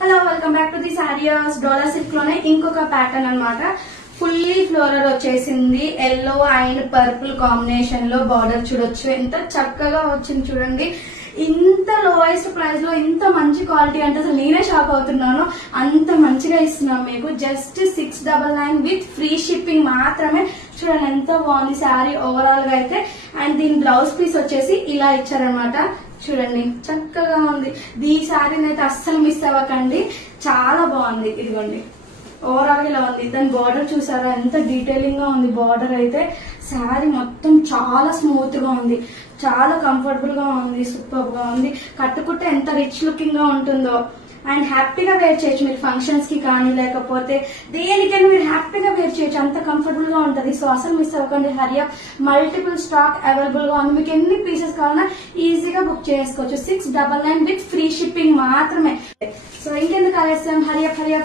Hello welcome back to the saris dola silk లోనే ఇంకొక pattern అన్నమాట. ఫుల్లీ ఫ్లోరల్ వచ్చేసింది. ఎల్లో అండ్ పర్పుల్ కాంబినేషన్ లో బార్డర్ చూడొచ్చు, ఎంత చక్కగా వచ్చింది చూడండి. ఇంత లోయెస్ట్ ప్రైస్ లో ఇంత మంచి క్వాలిటీ అంటే అసలు నేనే షాక్ అవుతున్నాను. అంత మంచిగా ఇస్తున్నాం మీకు. జస్ట్ 699 విత్ ఫ్రీ షిప్పింగ్ మాత్రమే. చూడండి ఎంత బాగుంది శారీ ఓవరాల్ గా అయితే. అండ్ దీని బ్లౌజ్ పీస్ వచ్చేసి ఇలా ఇచ్చారనమాట. చూడండి చక్కగా ఉంది. ఈ శారీని అయితే అస్సలు మిస్ అవ్వకండి, చాలా బాగుంది. ఇదిగోండి ఓవరాల్ ఇలా ఉంది. దాని బార్డర్ చూసారా ఎంత డీటెయిలింగ్ గా ఉంది. బార్డర్ అయితే శారీ మొత్తం చాలా స్మూత్ గా ఉంది, చాలా కంఫర్టబుల్ గా ఉంది, సూపర్ గా ఉంది. కట్టుకుంటే ఎంత రిచ్ లుకింగ్ గా ఉంటుందో. అండ్ హ్యాపీగా వేర్ చేయొచ్చు మీరు ఫంక్షన్స్ కి కానీ లేకపోతే దేనికైనా మీరు హ్యాపీగా వేర్ చేయొచ్చు, అంత కంఫర్టబుల్ గా ఉంటుంది. సో అసలు మిస్ అవ్వకండి. హరియా మల్టిపుల్ స్టాక్ అవైలబుల్ గా ఉంది. మీకు ఎన్ని పీసెస్ కావాలన్నా ఈజీగా బుక్ చేసుకోవచ్చు. 699 విత్ ఫ్రీ షిప్పింగ్ మాత్రమే. సో ఇంకెందుకు ఆలస్యం, హరియా